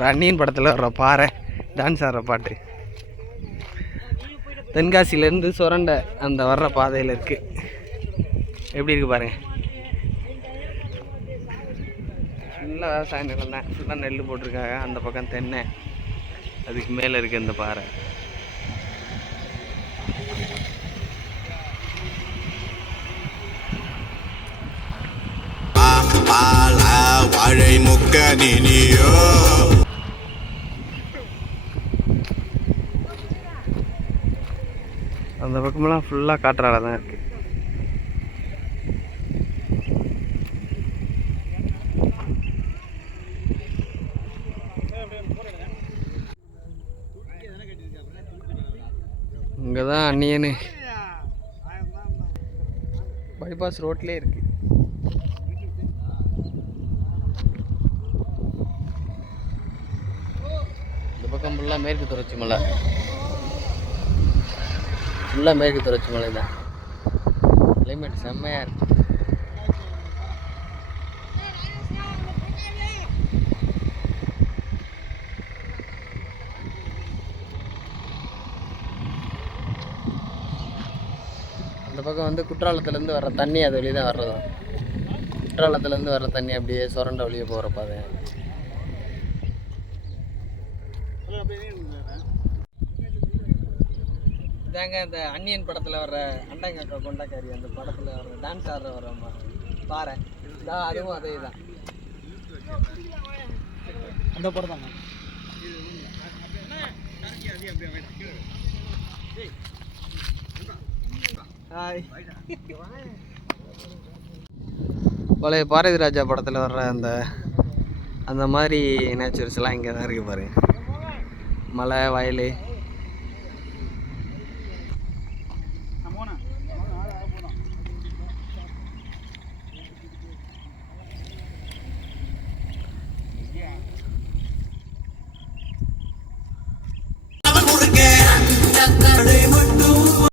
வர அந்நியன் படத்தில் வர்ற பாறை டான்ஸ் ஆடுற பாட்டு தென்காசியிலேருந்து சுரண்டை அந்த வர்ற பாதையில் இருக்குது. எப்படி இருக்குது பாருங்கள். ஃபுல்லாக விவசாய நிலம் தான். ஃபுல்லாக நெல் போட்டிருக்காங்க. அந்த பக்கம் தென்னை, அதுக்கு மேலே இருக்குது இந்த பாறை. வாழை முக்க நீனியோ அந்த பக்கமெல்லாம் ஃபுல்லாக காற்றால தான் இருக்குது. இங்கே தான் அந்நியனு பைபாஸ் ரோட்லேயே இருக்குது. இந்த பக்கம் ஃபுல்லாக மேற்கு தொடர்ச்சி மலை, ஃபுல்லாக மேற்கு தொடர்ச்சி மலை தான். கிளைமேட் செம்மையாக இருக்குது. அந்த பக்கம் வந்து குற்றாலத்துலேருந்து வர்ற தண்ணி அது வழி தான் வர்றது. குற்றாலத்துலேருந்து வர்ற தண்ணி அப்படியே சுரண்ட வழியே போகிற பாதை. இதாங்க இந்த அந்நியன் படத்தில் வர்ற அண்டங்காக்கா கொண்டாக்காரி அந்த படத்தில் வர்ற டான்ஸ் ஆடுற வர பாறை இதான். அதுவும் அதே தான். அந்த படம் தாங்க. ஹாய். பழைய பாரதி ராஜா படத்தில் வர்ற அந்த மாதிரி நேச்சுரல்ஸ்லாம் இங்கே தான் இருக்குது பாருங்கள். மலை, வயல்,